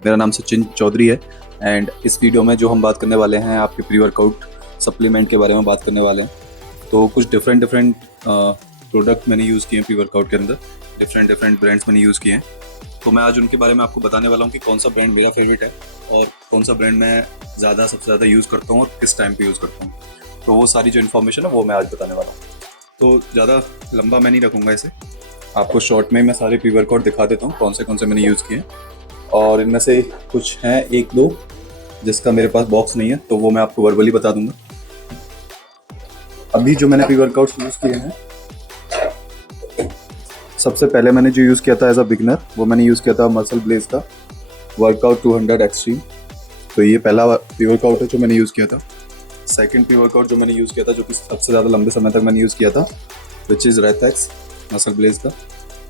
मेरा नाम सचिन चौधरी है एंड इस वीडियो में जो हम बात करने वाले हैं आपके प्री वर्कआउट सप्लीमेंट के बारे में बात करने वाले हैं। तो कुछ डिफरेंट प्रोडक्ट मैंने यूज़ किए हैं प्री वर्कआउट के अंदर, डिफरेंट ब्रांड्स मैंने यूज़ किए हैं। तो मैं आज उनके बारे में आपको बताने वाला हूँ कि कौन सा ब्रांड मेरा फेवरेट है और कौन सा ब्रांड मैं सबसे ज़्यादा यूज़ करता हूँ और किस टाइम पे यूज़ करता हूँ। तो वो सारी जो इन्फॉर्मेशन है वो मैं आज बताने वाला हूँ। तो ज़्यादा लंबा मैं नहीं रखूँगा इसे, आपको शॉर्ट में मैं सारे प्री वर्कआउट दिखा देता हूँ कौन से मैंने यूज़ किए हैं। और इनमें से कुछ हैं एक दो जिसका मेरे पास बॉक्स नहीं है, तो वो मैं आपको वर्बली बता दूंगा। अभी जो मैंने प्री वर्कआउट्स यूज़ किए हैं, सबसे पहले मैंने जो यूज़ किया था एज अ बिगनर वो मैंने यूज़ किया था मसल ब्लेज का वर्कआउट 200 एक्सट्रीम। तो ये पहला प्री वर्कआउट है जो मैंने यूज़ किया था। सेकंड प्री वर्कआउट जो मैंने यूज़ किया था, जो कि सबसे ज़्यादा लंबे समय तक मैंने यूज़ किया था, विच इज़ रेथेक्स मसल ब्लेज का।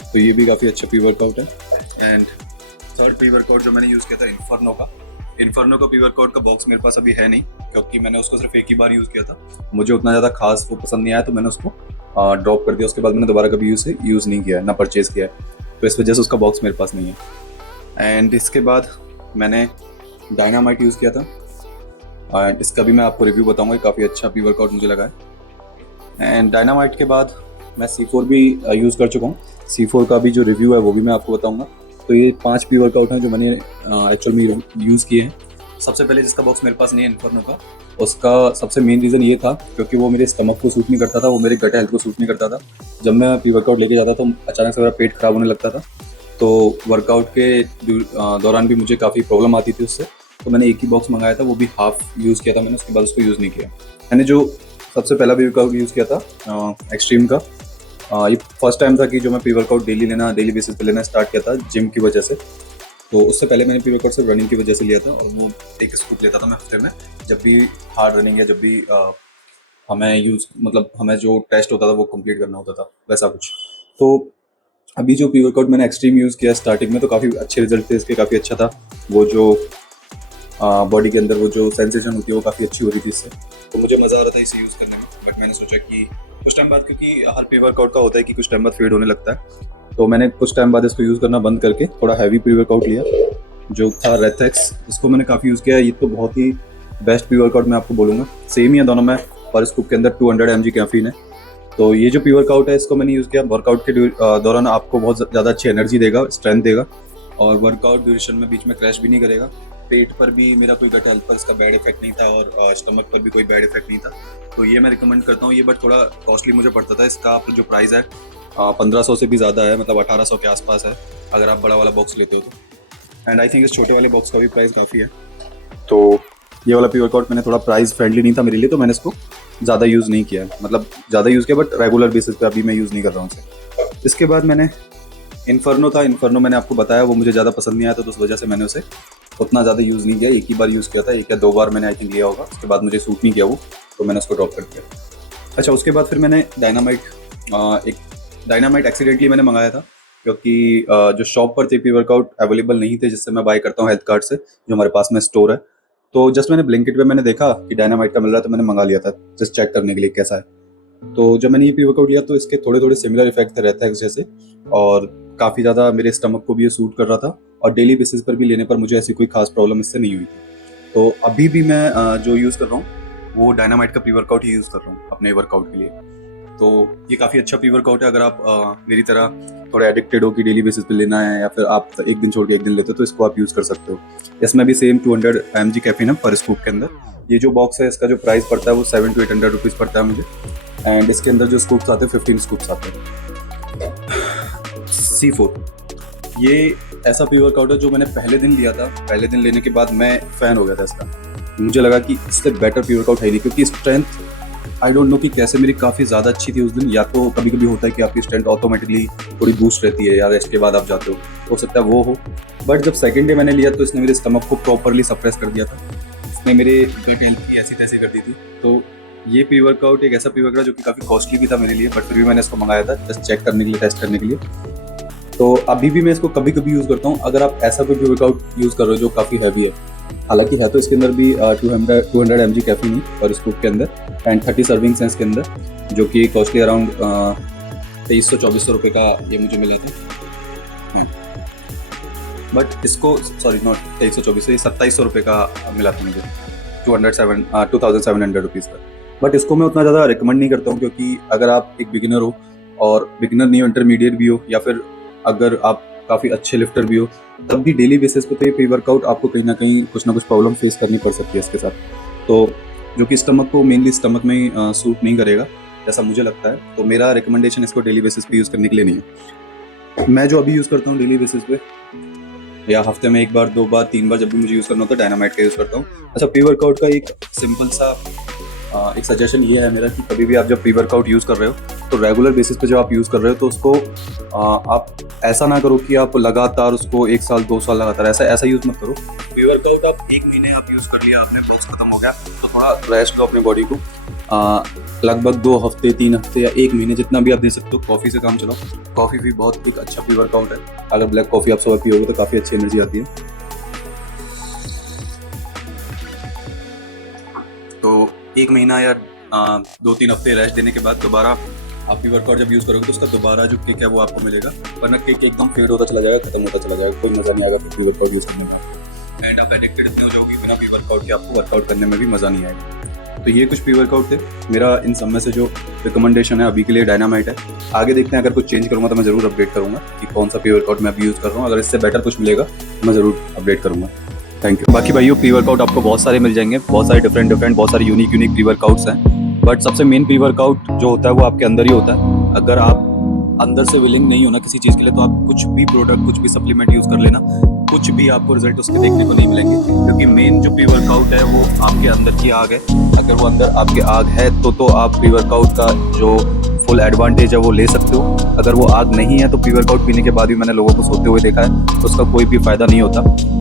तो ये भी काफ़ी अच्छा प्री वर्कआउट है। एंड थर्ड प्री वर्कआउट जो मैंने यूज़ किया था इन्फर्नो का प्री वर्कआउट का बॉक्स मेरे पास अभी है नहीं, क्योंकि मैंने उसको सिर्फ एक ही बार यूज़ किया था। मुझे उतना ज़्यादा खास वो पसंद नहीं आया, तो मैंने उसको ड्रॉप कर दिया। उसके बाद मैंने दोबारा कभी यूज़ नहीं किया है, ना परचेज़ किया है, तो इस वजह से उसका बॉक्स मेरे पास नहीं है। एंड इसके बाद मैंने डायनामाइट यूज़ किया था एंड इसका भी मैं आपको रिव्यू बताऊँगा। काफ़ी अच्छा प्री वर्कआउट मुझे लगा है। एंड डायनामाइट के बाद मैं C4 भी यूज़ कर चुका हूँ। C4 का भी जो रिव्यू है वो भी मैं आपको बताऊँगा। तो ये 5 प्री वर्कआउट हैं जो मैंने एक्चुअल में यूज़ किए हैं। सबसे पहले जिसका बॉक्स मेरे पास नहीं है इन्फर्नो का, उसका सबसे मेन रीज़न ये था क्योंकि वो मेरे स्टमक को सूट नहीं करता था, वो मेरे गट हेल्थ को सूट नहीं करता था। जब मैं प्री वर्कआउट लेके जाता तो अचानक से मेरा पेट खराब होने लगता था। तो वर्कआउट के दौरान भी मुझे काफ़ी प्रॉब्लम आती थी उससे। तो मैंने एक ही बॉक्स मंगाया था, वो भी हाफ यूज़ किया था मैंने, उसके बाद उसको यूज़ नहीं किया। मैंने जो सबसे पहला प्री वर्कआउट यूज़ किया था एक्सट्रीम का, ये फर्स्ट टाइम था कि जो मैं प्री वर्कआउट डेली बेसिस पे लेना स्टार्ट किया था जिम की वजह से। तो उससे पहले मैंने प्री वर्कआउट सिर्फ रनिंग की वजह से लिया था, और वो एक स्कूप लेता था मैं हफ्ते में, जब भी हार्ड रनिंग या जब भी हमें जो टेस्ट होता था वो कंप्लीट करना होता था, वैसा कुछ। तो अभी जो प्री वर्कआउट मैंने एक्सट्रीम यूज़ किया स्टार्टिंग में, तो काफ़ी अच्छे रिजल्ट थे इसके, काफ़ी अच्छा था। वो जो बॉडी के अंदर वो जो सेंसेशन होती है वो काफ़ी अच्छी हो रही थी इससे, तो मुझे मज़ा आ रहा था इसे यूज़ करने में। बट मैंने सोचा कि कुछ टाइम बाद, क्योंकि हर प्री वर्कआउट का होता है कि कुछ टाइम बाद फेड होने लगता है, तो मैंने कुछ टाइम बाद इसको यूज़ करना बंद करके थोड़ा हैवी प्री वर्कआउट लिया जो था रेथेक्स। इसको मैंने काफ़ी यूज़ किया। ये तो बहुत ही बेस्ट प्री वर्कआउट मैं आपको बोलूँगा। सेम ही है दोनों में, पर स्कूप के अंदर 200 mg कैफीन है। तो ये जो प्री वर्कआउट है इसको मैंने यूज़ किया। वर्कआउट के दौरान आपको बहुत ज़्यादा अच्छी एनर्जी देगा, स्ट्रेंथ देगा, और वर्कआउट ड्यूरेशन में बीच में क्रैश भी नहीं करेगा। पेट पर भी मेरा कोई गट हेल्थ पर इसका बैड इफेक्ट नहीं था, और स्टमक पर भी कोई बैड इफेक्ट नहीं था। तो ये मैं रिकमेंड करता हूँ। ये बट थोड़ा कॉस्टली मुझे पड़ता था। इसका जो प्राइस है 1500 से भी ज़्यादा है, मतलब 1800 के आसपास है अगर आप बड़ा वाला बॉक्स लेते हो तो। एंड आई थिंक इस छोटे वाले बॉक्स का भी प्राइस काफ़ी है। तो ये वाला प्री वर्कआउट मैंने थोड़ा प्राइस फ्रेंडली नहीं था मेरे लिए, तो मैंने इसको ज़्यादा यूज़ नहीं किया, मतलब ज़्यादा यूज़ किया बट रेगुलर बेसिस पे अभी मैं यूज़ नहीं कर रहा हूँ उसे। इसके बाद मैंने इन्फर्नो मैंने आपको बताया वो मुझे ज़्यादा पसंद नहीं आया, तो उस वजह से मैंने उसे उतना ज़्यादा यूज़ नहीं किया। एक ही बार यूज़ किया था, एक या दो बार मैंने आई थिंक लिया होगा। उसके बाद मुझे सूट नहीं किया वो, तो मैंने उसको ड्रॉप कर दिया। अच्छा, उसके बाद फिर मैंने डायनामाइट एक्सीडेंटली मैंने मंगाया था, क्योंकि जो शॉप पर थे प्री वर्कआउट अवेलेबल नहीं थे जिससे मैं बाय करता हूँ हेल्थ कार्ड से, जो हमारे पास में स्टोर है। तो जस्ट मैंने ब्लिंकिट पे मैंने देखा कि डायनामाइट का मिल रहा है, तो मैंने मंगा लिया था जस्ट चेक करने के लिए कैसा है। तो जब मैंने ये प्री वर्कआउट लिया तो इसके थोड़े सिमिलर इफेक्ट रहता है जैसे, और काफ़ी ज़्यादा मेरे स्टमक को भी ये सूट कर रहा था, और डेली बेसिस पर भी लेने पर मुझे ऐसी कोई खास प्रॉब्लम इससे नहीं हुई थी। तो अभी भी मैं जो यूज़ कर रहा हूँ वो डायनामाइट का प्री वर्कआउट ही यूज़ कर रहा हूँ अपने वर्कआउट के लिए। तो ये काफ़ी अच्छा प्री वर्कआउट है। अगर आप मेरी तरह थोड़े एडिक्टेड हो कि डेली बेसिस पे लेना है, या फिर आप एक दिन छोड़ के एक दिन लेते हो, तो इसको आप यूज़ कर सकते हो। इसमें भी सेम 200 mg कैफीन है पर स्कूप के अंदर। ये जो बॉक्स है इसका जो प्राइस पड़ता है वो 700 to 800 रुपीज़ पड़ता है मुझे। एंड इसके अंदर जो स्कूप्स आते हैं 15 स्कूप्स आते हैं। C4 ये ऐसा प्री वर्कआउट है जो मैंने पहले दिन लिया था। पहले दिन लेने के बाद मैं फ़ैन हो गया था इसका। मुझे लगा कि इससे बेटर प्री वर्कआउट है ही नहीं, क्योंकि स्ट्रेंथ आई डोंट नो कि कैसे मेरी काफ़ी ज़्यादा अच्छी थी उस दिन। या तो कभी कभी होता है कि आपकी स्ट्रेंथ ऑटोमेटिकली थोड़ी बूस्ट रहती है, या रेस्ट के बाद आप जाते हो सकता है वो हो। बट जब सेकेंड डे मैंने लिया तो इसने मेरे स्टमक को प्रॉपरली सप्रेस कर दिया था। इसने मेरे गट हेल्थ की ऐसी तैसी कर दी थी। तो ये प्री वर्कआउट एक ऐसा प्री वर्कआउट जो कि काफ़ी कॉस्टली भी था मेरे लिए, बट फिर भी मैंने इसको मंगाया था जस्ट चेक करने के लिए, टेस्ट करने के लिए। तो अभी भी मैं इसको कभी कभी यूज़ करता हूँ। अगर आप ऐसा कोई प्री वर्कआउट यूज़ कर रहे हो जो काफ़ी हैवी है, हालांकि है तो इसके अंदर भी 200 mg कैफीन है और स्कूप के अंदर, एंड 30 सर्विंग्स हैं इसके अंदर, जो कि कॉस्टली अराउंड 2300-2400 रुपये का ये मुझे मिले थे। बट इसको सॉरी नॉट 2324, ये 2700 रुपये का मिला था मुझे, 2700 रुपीज़ का। बट इसको मैं उतना ज़्यादा रिकमेंड नहीं करता हूँ, क्योंकि अगर आप एक बिगिनर हो, और बिगिनर नहीं हो, इंटरमीडिएट भी हो, या फिर अगर आप काफ़ी अच्छे लिफ्टर भी हो, तब भी डेली बेसिस पे तो ये प्री वर्कआउट आपको कहीं ना कुछ प्रॉब्लम फेस करनी पड़ सकती है इसके साथ। तो जो कि स्टमक को, मेनली स्टमक में ही सूट नहीं करेगा जैसा मुझे लगता है। तो मेरा रिकमेंडेशन इसको डेली बेसिस पे यूज़ करने के लिए नहीं है। मैं जो अभी यूज़ करता हूँ डेली बेसिस पे, या हफ्ते में 1 बार 2 बार 3 बार जब भी मुझे यूज़ करना होता है, डायनामाइट का यूज़ करता हूँ। अच्छा, प्री वर्कआउट का एक सिंपल सा एक सजेशन ये है मेरा कि कभी भी आप जब प्री वर्कआउट यूज़ कर रहे हो, तो रेगुलर बेसिस पे जब आप यूज़ कर रहे हो, तो उसको आप ऐसा ना करो कि आप लगातार उसको 1 साल 2 साल लगातार ऐसा यूज़ मत करो। प्री वर्कआउट आप 1 महीने आप यूज़ कर लिया, आपने बॉक्स खत्म हो गया, तो थोड़ा रेस्ट दो अपनी बॉडी को। लगभग 2 हफ्ते 3 हफ्ते या 1 महीने जितना भी आप दे सकते हो, कॉफ़ी से काम चलाओ। कॉफ़ी भी बहुत एक अच्छा प्री वर्कआउट है। अगर ब्लैक कॉफ़ी आप सुबह पियोगे तो काफ़ी अच्छी एनर्जी आती है। तो 1 महीना या 2-3 हफ्ते रेस्ट देने के बाद दोबारा आप प्री वर्कआउट जब यूज़ करोगे, तो उसका दोबारा जो किक है वो आपको मिलेगा, वरना किक एकदम फेड होता चला जाएगा, खत्म होता चला जाएगा, कोई मज़ा नहीं आएगा फिर प्री वर्कआउट यूज़ करने का। एंड आप एडिक्टेड इतने हो जाओगे बिना प्री वर्कआउट के, आपको वर्कआउट करने में भी मज़ा नहीं आएगा। तो ये कुछ प्री वर्कआउट थे। मेरा इन सब में से जो रिकमेंडेशन है अभी के लिए डायनामाइट है। आगे देखते हैं, अगर कुछ चेंज करूँगा तो मैं ज़रूर अपडेट करूँगा कि कौन सा प्री वर्कआउट मैं अभी यूज़ कर रहा हूँ। अगर इससे बेटर कुछ मिलेगा तो मैं ज़रूर अपडेट करूँगा। Thank you. बाकी भाइयों, प्री वर्कआउट आपको बहुत सारे मिल जाएंगे, बहुत सारे डिफरेंट बहुत सारे यूनिक प्री वर्कआउट्स हैं। बट सबसे मेन प्री वर्कआउट जो होता है वो आपके अंदर ही होता है। अगर आप अंदर से विलिंग नहीं हो ना किसी चीज़ के लिए, तो आप कुछ भी प्रोडक्ट, कुछ भी सप्लीमेंट यूज़ कर लेना, कुछ भी आपको रिजल्ट उसके देखने को नहीं मिलेंगे, क्योंकि मेन जो प्री वर्कआउट है वो आपके अंदर की आग है। अगर वो अंदर आपके आग है तो आप प्री वर्कआउट का जो फुल एडवांटेज है वो ले सकते हो। अगर वो आग नहीं है तो प्री वर्कआउट पीने के बाद भी मैंने लोगों को सोते हुए देखा है, तो उसका कोई भी फ़ायदा नहीं होता।